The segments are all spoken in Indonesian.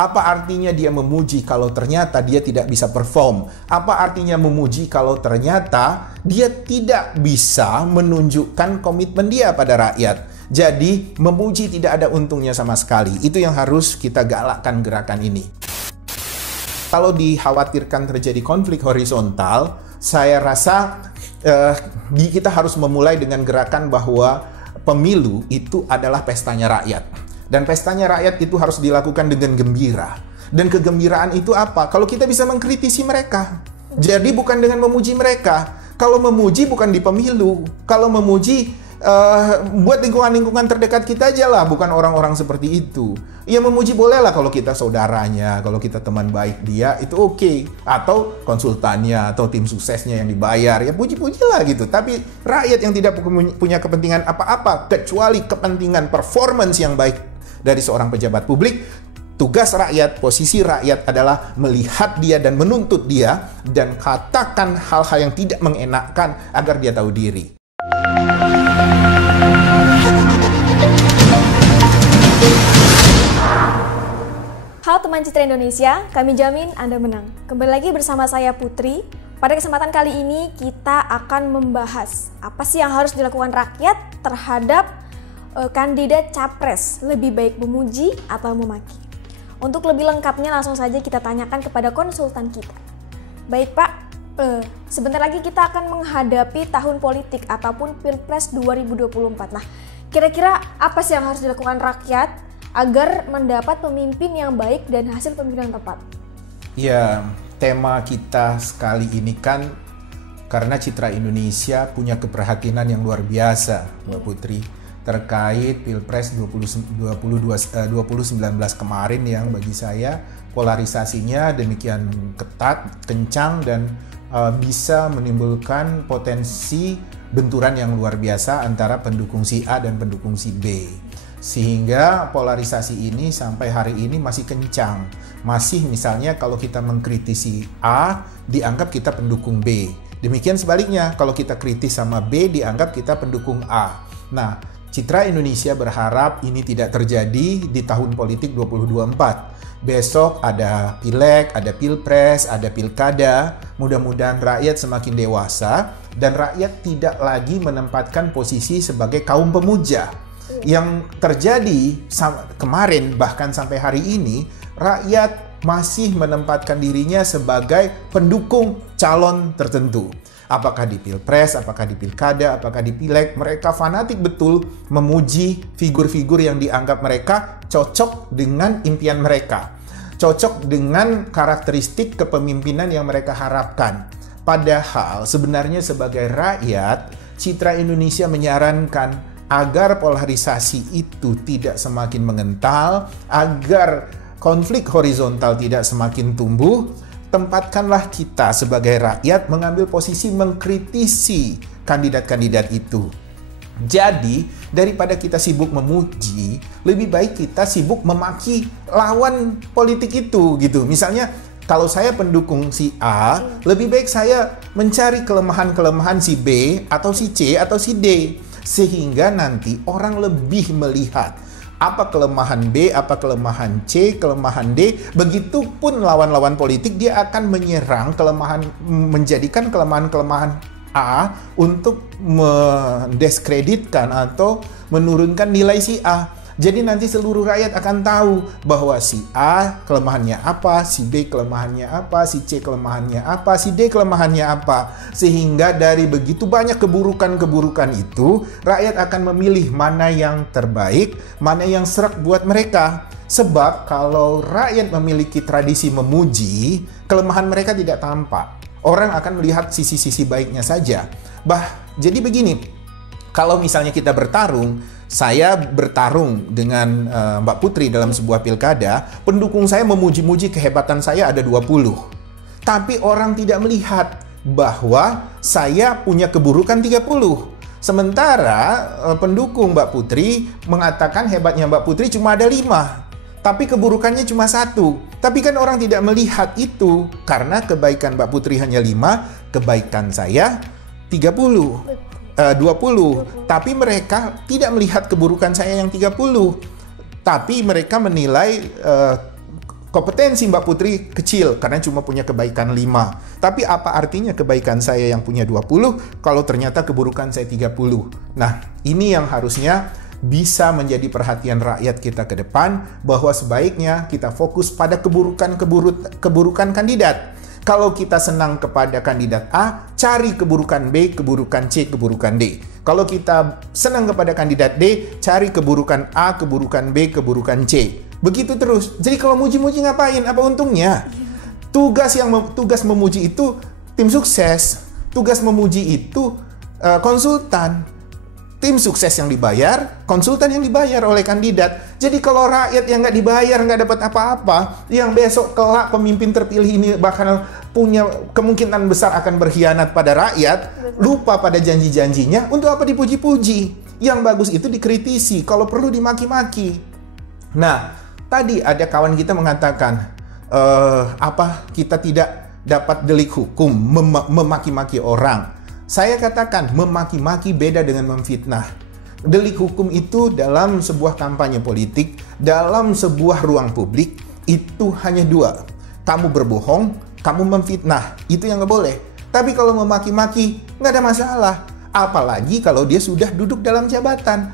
Apa artinya dia memuji kalau ternyata dia tidak bisa perform? Apa artinya memuji kalau ternyata dia tidak bisa menunjukkan komitmen dia pada rakyat? Jadi memuji tidak ada untungnya sama sekali. Itu yang harus kita galakkan gerakan ini. Kalau dikhawatirkan terjadi konflik horizontal, saya rasa kita harus memulai dengan gerakan bahwa pemilu itu adalah pestanya rakyat. Dan pestanya rakyat itu harus dilakukan dengan gembira. Dan kegembiraan itu apa? Kalau kita bisa mengkritisi mereka. Jadi bukan dengan memuji mereka. Kalau memuji bukan di pemilu. Kalau memuji buat lingkungan-lingkungan terdekat kita aja lah, bukan orang-orang seperti itu. Ya memuji bolehlah kalau kita saudaranya, kalau kita teman baik dia, itu oke. Atau konsultannya, atau tim suksesnya yang dibayar, ya puji-pujilah gitu. Tapi rakyat yang tidak punya kepentingan apa-apa, kecuali kepentingan performance yang baik dari seorang pejabat publik, tugas rakyat, posisi rakyat adalah melihat dia dan menuntut dia, dan katakan hal-hal yang tidak mengenakkan agar dia tahu diri. Halo teman Citra Indonesia, kami jamin Anda menang. Kembali lagi bersama saya Putri. Pada kesempatan kali ini kita akan membahas apa sih yang harus dilakukan rakyat terhadap kandidat capres, lebih baik memuji atau memaki. Untuk lebih lengkapnya langsung saja kita tanyakan kepada konsultan kita. Baik Pak, sebentar lagi kita akan menghadapi tahun politik ataupun Pilpres 2024. Nah, kira-kira apa sih yang harus dilakukan rakyat agar mendapat pemimpin yang baik dan hasil pemilu yang tepat? Ya, tema kita sekali ini kan karena Citra Indonesia punya keprihatinan yang luar biasa, Mbak Putri, terkait Pilpres 2019 kemarin yang bagi saya polarisasinya demikian ketat, kencang, dan bisa menimbulkan potensi benturan yang luar biasa antara pendukung si A dan pendukung si B. Sehingga polarisasi ini sampai hari ini masih kencang. Masih misalnya kalau kita mengkritisi A, dianggap kita pendukung B. Demikian sebaliknya, kalau kita kritis sama B, dianggap kita pendukung A. Nah, Citra Indonesia berharap ini tidak terjadi di tahun politik 2024. Besok ada pileg, ada pilpres, ada pilkada. Mudah-mudahan rakyat semakin dewasa dan rakyat tidak lagi menempatkan posisi sebagai kaum pemuja. Yang terjadi kemarin bahkan sampai hari ini, rakyat masih menempatkan dirinya sebagai pendukung calon tertentu. Apakah di pilpres, apakah di pilkada, apakah di pileg, mereka fanatik betul memuji figur-figur yang dianggap mereka cocok dengan impian mereka, cocok dengan karakteristik kepemimpinan yang mereka harapkan. Padahal sebenarnya sebagai rakyat, Citra Indonesia menyarankan agar polarisasi itu tidak semakin mengental, agar konflik horizontal tidak semakin tumbuh. Tempatkanlah kita sebagai rakyat mengambil posisi mengkritisi kandidat-kandidat itu. Jadi, daripada kita sibuk memuji, lebih baik kita sibuk memaki lawan politik itu gitu. Misalnya, kalau saya pendukung si A, lebih baik saya mencari kelemahan-kelemahan si B atau si C atau si D, sehingga nanti orang lebih melihat apa kelemahan B, apa kelemahan C, kelemahan D. Begitupun lawan-lawan politik, dia akan menyerang kelemahan, menjadikan kelemahan-kelemahan A untuk mendiskreditkan atau menurunkan nilai si A. Jadi nanti seluruh rakyat akan tahu bahwa si A kelemahannya apa, si B kelemahannya apa, si C kelemahannya apa, si D kelemahannya apa. Sehingga dari begitu banyak keburukan-keburukan itu, rakyat akan memilih mana yang terbaik, mana yang serak buat mereka. Sebab kalau rakyat memiliki tradisi memuji, kelemahan mereka tidak tampak. Orang akan melihat sisi-sisi baiknya saja. Jadi begini, kalau misalnya kita bertarung, saya bertarung dengan Mbak Putri dalam sebuah pilkada, pendukung saya memuji-muji kehebatan saya ada 20. Tapi orang tidak melihat bahwa saya punya keburukan 30. Sementara pendukung Mbak Putri mengatakan hebatnya Mbak Putri cuma ada 5. Tapi keburukannya cuma 1. Tapi kan orang tidak melihat itu. Karena kebaikan Mbak Putri hanya 5, kebaikan saya 30. 20. Tapi mereka tidak melihat keburukan saya yang 30. Tapi mereka menilai Kompetensi Mbak Putri kecil karena cuma punya kebaikan 5. Tapi apa artinya kebaikan saya yang punya 20 kalau ternyata keburukan saya 30? Nah, ini yang harusnya bisa menjadi perhatian rakyat kita ke depan, bahwa sebaiknya kita fokus pada keburukan kandidat. Kalau kita senang kepada kandidat A, cari keburukan B, keburukan C, keburukan D. Kalau kita senang kepada kandidat D, cari keburukan A, keburukan B, keburukan C. Begitu terus. Jadi kalau muji-muji ngapain? Apa untungnya? Tugas memuji itu tim sukses. Tugas memuji itu konsultan. Tim sukses yang dibayar, konsultan yang dibayar oleh kandidat. Jadi kalau rakyat yang nggak dibayar, nggak dapat apa-apa, yang besok kelak pemimpin terpilih ini bahkan punya kemungkinan besar akan berkhianat pada rakyat, lupa pada janji-janjinya, untuk apa dipuji-puji? Yang bagus itu dikritisi, kalau perlu dimaki-maki. Nah, tadi ada kawan kita mengatakan, kita tidak dapat delik hukum memaki-maki orang. Saya katakan, memaki-maki beda dengan memfitnah. Delik hukum itu dalam sebuah kampanye politik, dalam sebuah ruang publik, itu hanya 2. Kamu berbohong, kamu memfitnah. Itu yang nggak boleh. Tapi kalau memaki-maki, nggak ada masalah. Apalagi kalau dia sudah duduk dalam jabatan.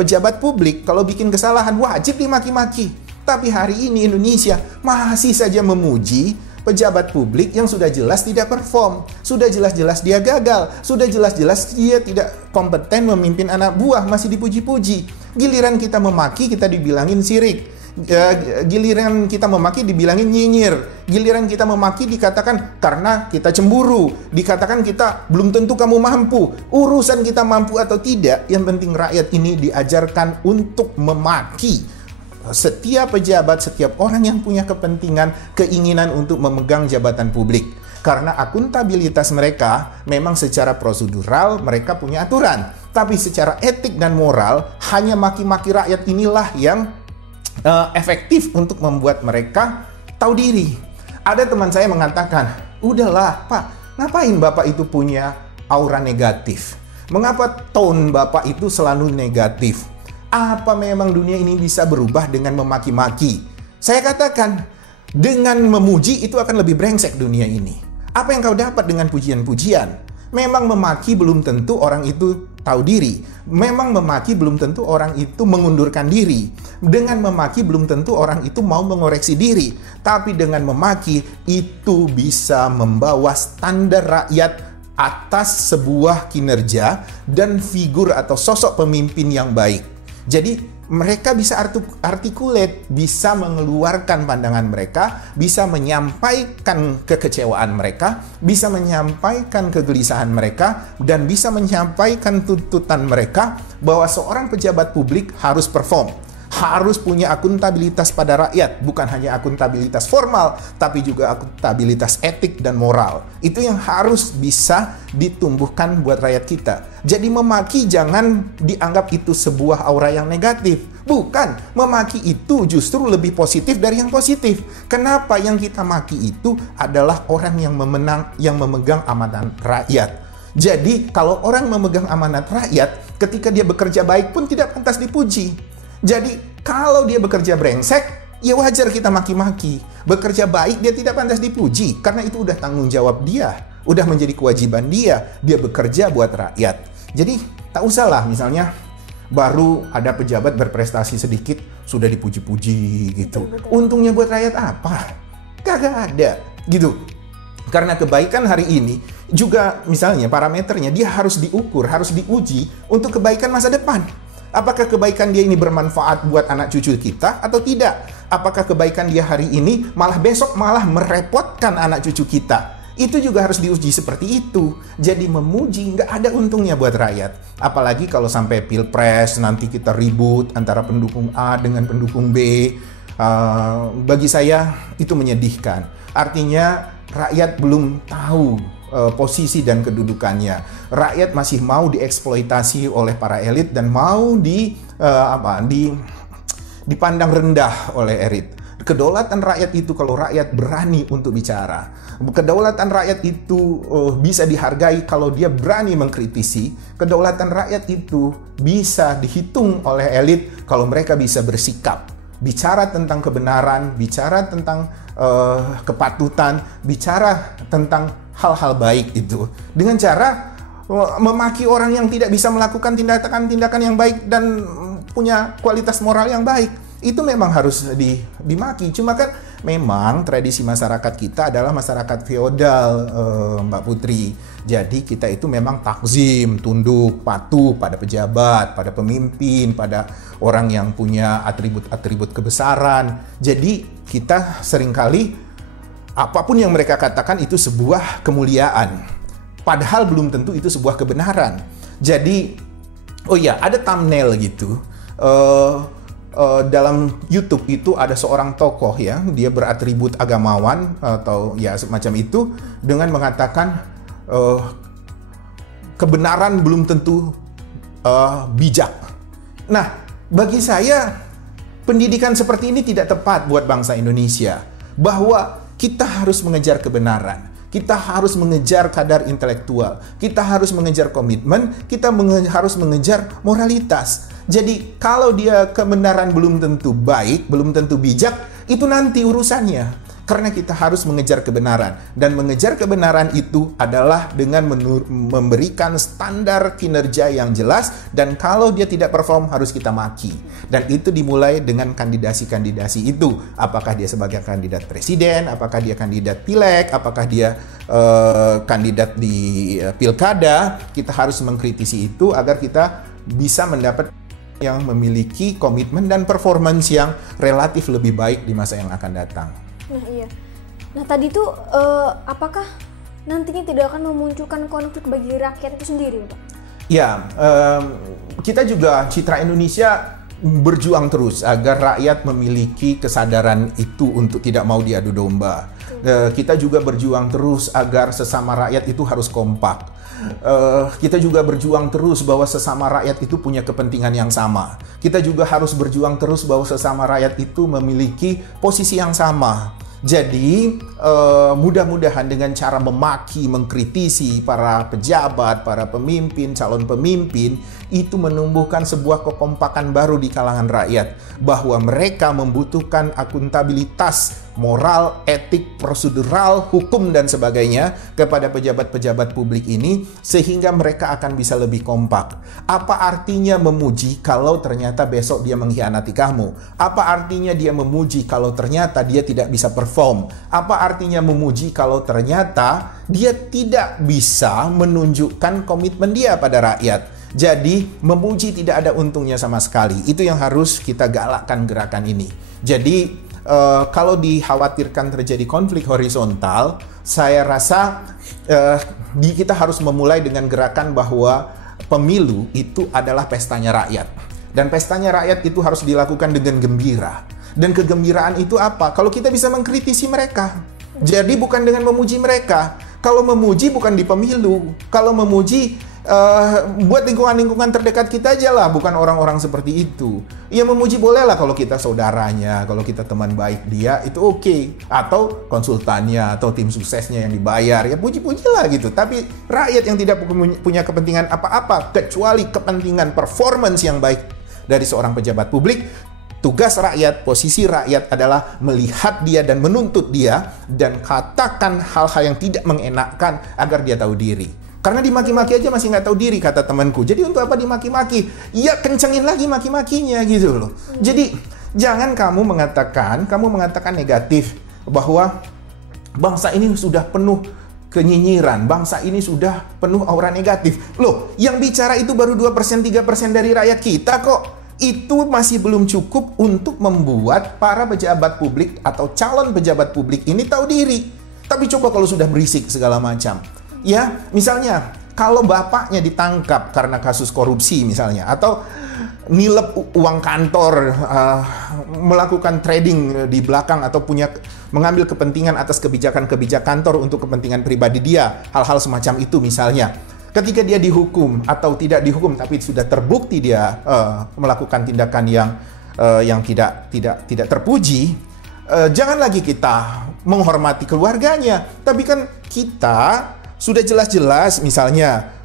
Pejabat publik, kalau bikin kesalahan, wajib dimaki-maki. Tapi hari ini Indonesia masih saja memuji pejabat publik yang sudah jelas tidak perform, sudah jelas-jelas dia gagal, sudah jelas-jelas dia tidak kompeten memimpin anak buah, masih dipuji-puji. Giliran kita memaki, kita dibilangin sirik. Giliran kita memaki, dibilangin nyinyir. Giliran kita memaki, dikatakan karena kita cemburu. Dikatakan kita belum tentu kamu mampu. Urusan kita mampu atau tidak, yang penting rakyat ini diajarkan untuk memaki setiap pejabat, setiap orang yang punya kepentingan, keinginan untuk memegang jabatan publik. Karena akuntabilitas mereka memang secara prosedural mereka punya aturan. Tapi secara etik dan moral, hanya maki-maki rakyat inilah yang efektif untuk membuat mereka tahu diri. Ada teman saya mengatakan, udahlah Pak, ngapain Bapak itu punya aura negatif? Mengapa tone Bapak itu selalu negatif? Apa memang dunia ini bisa berubah dengan memaki-maki? Saya katakan, dengan memuji itu akan lebih brengsek dunia ini. Apa yang kau dapat dengan pujian-pujian? Memang memaki belum tentu orang itu tahu diri. Memang memaki belum tentu orang itu mengundurkan diri. Dengan memaki belum tentu orang itu mau mengoreksi diri. Tapi dengan memaki itu bisa membawa standar rakyat atas sebuah kinerja dan figur atau sosok pemimpin yang baik. Jadi mereka bisa articulate, bisa mengeluarkan pandangan mereka, bisa menyampaikan kekecewaan mereka, bisa menyampaikan kegelisahan mereka, dan bisa menyampaikan tuntutan mereka bahwa seorang pejabat publik harus perform, harus punya akuntabilitas pada rakyat, bukan hanya akuntabilitas formal, tapi juga akuntabilitas etik dan moral. Itu yang harus bisa ditumbuhkan buat rakyat kita. Jadi memaki jangan dianggap itu sebuah aura yang negatif. Bukan, memaki itu justru lebih positif dari yang positif. Kenapa? Yang kita maki itu adalah orang yang memegang amanat rakyat. Jadi kalau orang memegang amanat rakyat, ketika dia bekerja baik pun tidak pantas dipuji. Jadi kalau dia bekerja brengsek, ya wajar kita maki-maki. Bekerja baik dia tidak pantas dipuji, karena itu udah tanggung jawab dia, udah menjadi kewajiban dia bekerja buat rakyat. Jadi tak usahlah misalnya baru ada pejabat berprestasi sedikit sudah dipuji-puji gitu. Betul. Untungnya buat rakyat apa? Kagak ada gitu. Karena kebaikan hari ini juga misalnya parameternya dia harus diukur, harus diuji untuk kebaikan masa depan. Apakah kebaikan dia ini bermanfaat buat anak cucu kita atau tidak? Apakah kebaikan dia hari ini malah besok malah merepotkan anak cucu kita? Itu juga harus diuji seperti itu. Jadi memuji nggak ada untungnya buat rakyat. Apalagi kalau sampai pilpres nanti kita ribut antara pendukung A dengan pendukung B. Bagi saya itu menyedihkan. Artinya rakyat belum tahu posisi dan kedudukannya. Rakyat masih mau dieksploitasi oleh para elit dan mau dipandang rendah oleh elit. Kedaulatan rakyat itu kalau rakyat berani untuk bicara. Kedaulatan rakyat itu bisa dihargai kalau dia berani mengkritisi. Kedaulatan rakyat itu bisa dihitung oleh elit kalau mereka bisa bersikap. bicara tentang kebenaran, bicara tentang kepatutan, bicara tentang hal-hal baik itu dengan cara memaki orang yang tidak bisa melakukan tindakan-tindakan yang baik dan punya kualitas moral yang baik. Itu memang harus dimaki. Cuma kan memang tradisi masyarakat kita adalah masyarakat feodal, Mbak Putri. Jadi kita itu memang takzim, tunduk, patuh pada pejabat, pada pemimpin, pada orang yang punya atribut-atribut kebesaran. Jadi kita seringkali apapun yang mereka katakan itu sebuah kemuliaan. Padahal belum tentu itu sebuah kebenaran. Jadi, oh iya, ada thumbnail gitu. Dalam YouTube itu ada seorang tokoh ya, dia beratribut agamawan atau ya semacam itu dengan mengatakan kebenaran belum tentu bijak. Nah, bagi saya pendidikan seperti ini tidak tepat buat bangsa Indonesia, bahwa kita harus mengejar kebenaran. Kita harus mengejar kadar intelektual, kita harus mengejar komitmen, kita harus mengejar moralitas. Jadi kalau dia kebenaran belum tentu baik, belum tentu bijak, itu nanti urusannya. Karena kita harus mengejar kebenaran. Dan mengejar kebenaran itu adalah dengan memberikan standar kinerja yang jelas. Dan kalau dia tidak perform harus kita maki. Dan itu dimulai dengan kandidasi-kandidasi itu. Apakah dia sebagai kandidat presiden, apakah dia kandidat pileg, apakah dia kandidat di pilkada. Kita harus mengkritisi itu agar kita bisa mendapat yang memiliki komitmen dan performance yang relatif lebih baik di masa yang akan datang. Nah iya. Nah tadi tuh apakah nantinya tidak akan memunculkan konflik bagi rakyat itu sendiri, Pak? Ya, kita juga Citra Indonesia berjuang terus agar rakyat memiliki kesadaran itu untuk tidak mau diadu domba. Kita juga berjuang terus agar sesama rakyat itu harus kompak. Kita juga berjuang terus bahwa sesama rakyat itu punya kepentingan yang sama. Kita juga harus berjuang terus bahwa sesama rakyat itu memiliki posisi yang sama. Jadi mudah-mudahan dengan cara memaki, mengkritisi para pejabat, para pemimpin, calon pemimpin, itu menumbuhkan sebuah kekompakan baru di kalangan rakyat. Bahwa mereka membutuhkan akuntabilitas moral, etik, prosedural, hukum, dan sebagainya kepada pejabat-pejabat publik ini, sehingga mereka akan bisa lebih kompak. Apa artinya memuji kalau ternyata besok dia mengkhianati kamu? Apa artinya dia memuji kalau ternyata dia tidak bisa perform? Apa artinya memuji kalau ternyata dia tidak bisa menunjukkan komitmen dia pada rakyat? Jadi memuji tidak ada untungnya sama sekali. Itu yang harus kita galakkan gerakan ini. Jadi kalau dikhawatirkan terjadi konflik horizontal, saya rasa kita harus memulai dengan gerakan bahwa pemilu itu adalah pestanya rakyat. Dan pestanya rakyat itu harus dilakukan dengan gembira. Dan kegembiraan itu apa? Kalau kita bisa mengkritisi mereka. Jadi bukan dengan memuji mereka. Kalau memuji bukan di pemilu. Kalau memuji buat lingkungan-lingkungan terdekat kita aja lah, bukan orang-orang seperti itu. Ya memuji bolehlah kalau kita saudaranya, kalau kita teman baik dia, itu oke. Atau konsultannya, atau tim suksesnya yang dibayar, ya puji-pujilah gitu. Tapi rakyat yang tidak punya kepentingan apa-apa, kecuali kepentingan performance yang baik dari seorang pejabat publik, tugas rakyat, posisi rakyat adalah melihat dia dan menuntut dia, dan katakan hal-hal yang tidak mengenakkan agar dia tahu diri. Karena dimaki-maki aja masih nggak tahu diri, kata temanku. Jadi untuk apa dimaki-maki? Ya kencengin lagi maki-makinya gitu loh. Jadi jangan kamu mengatakan negatif bahwa bangsa ini sudah penuh kenyinyiran, bangsa ini sudah penuh aura negatif. Loh, yang bicara itu baru 2%, 3% dari rakyat kita kok. Itu masih belum cukup untuk membuat para pejabat publik atau calon pejabat publik ini tahu diri. Tapi coba kalau sudah berisik segala macam. Ya, misalnya kalau bapaknya ditangkap karena kasus korupsi misalnya, atau nilep uang kantor, melakukan trading di belakang, atau mengambil kepentingan atas kebijakan-kebijakan kantor untuk kepentingan pribadi dia, hal-hal semacam itu misalnya. Ketika dia dihukum atau tidak dihukum tapi sudah terbukti dia melakukan tindakan yang tidak terpuji, jangan lagi kita menghormati keluarganya, tapi kan kita sudah jelas-jelas misalnya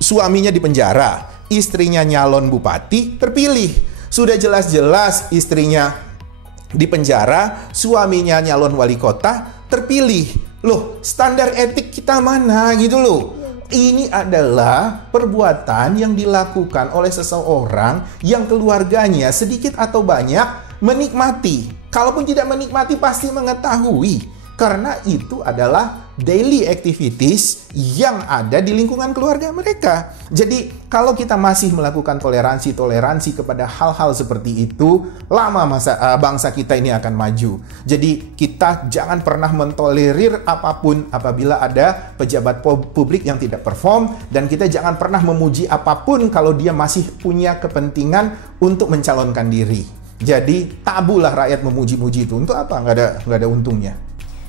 suaminya di penjara, istrinya nyalon bupati terpilih. Sudah jelas-jelas istrinya di penjara, suaminya nyalon wali kota, terpilih. Loh, standar etik kita mana gitu loh. Ini adalah perbuatan yang dilakukan oleh seseorang yang keluarganya sedikit atau banyak menikmati. Kalaupun tidak menikmati pasti mengetahui. Karena itu adalah daily activities yang ada di lingkungan keluarga mereka. Jadi kalau kita masih melakukan toleransi kepada hal-hal seperti itu, lama bangsa kita ini akan maju. Jadi kita jangan pernah mentolerir apapun apabila ada pejabat publik yang tidak perform, dan kita jangan pernah memuji apapun kalau dia masih punya kepentingan untuk mencalonkan diri. Jadi tabulah rakyat memuji-muji itu. Untuk apa? Nggak ada untungnya.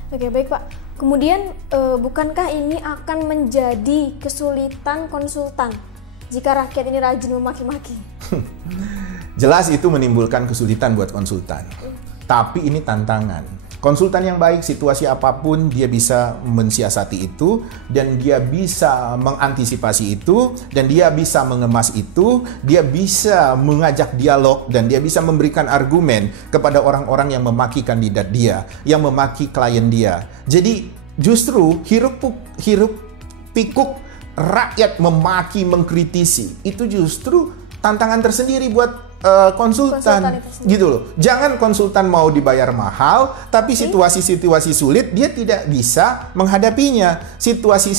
Oke, baik Pak. Kemudian, bukankah ini akan menjadi kesulitan konsultan jika rakyat ini rajin memaki-maki? Jelas itu menimbulkan kesulitan buat konsultan. Tapi ini tantangan. Konsultan yang baik, situasi apapun, dia bisa mensiasati itu, dan dia bisa mengantisipasi itu, dan dia bisa mengemas itu, dia bisa mengajak dialog, dan dia bisa memberikan argumen kepada orang-orang yang memaki kandidat dia, yang memaki klien dia. Jadi justru hiruk pikuk rakyat memaki, mengkritisi, itu justru tantangan tersendiri buat konsultan gitu loh. Jangan konsultan mau dibayar mahal, tapi situasi-situasi sulit dia tidak bisa menghadapinya. Situasi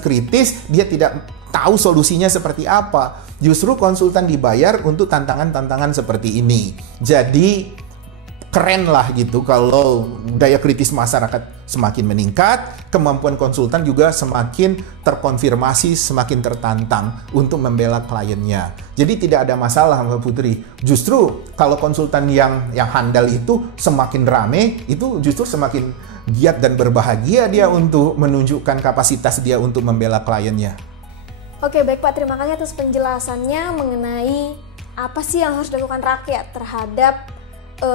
kritis dia tidak tahu solusinya seperti apa. Justru konsultan dibayar untuk tantangan-tantangan seperti ini. Jadi keren lah gitu kalau daya kritis masyarakat semakin meningkat, kemampuan konsultan juga semakin terkonfirmasi, semakin tertantang untuk membela kliennya. Jadi tidak ada masalah Mbak Putri. Justru kalau konsultan yang handal itu semakin rame, itu justru semakin giat dan berbahagia dia untuk menunjukkan kapasitas dia untuk membela kliennya. Oke, baik Pak, terima kasih atas penjelasannya mengenai apa sih yang harus dilakukan rakyat terhadap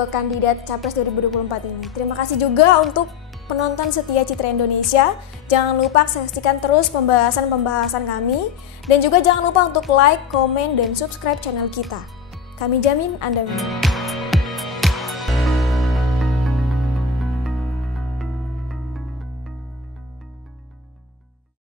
kandidat Capres 2024 ini. Terima kasih juga untuk penonton setia Citra Indonesia. Jangan lupa saksikan terus pembahasan-pembahasan kami, dan juga jangan lupa untuk like, komen, dan subscribe channel kita. Kami jamin Anda menang.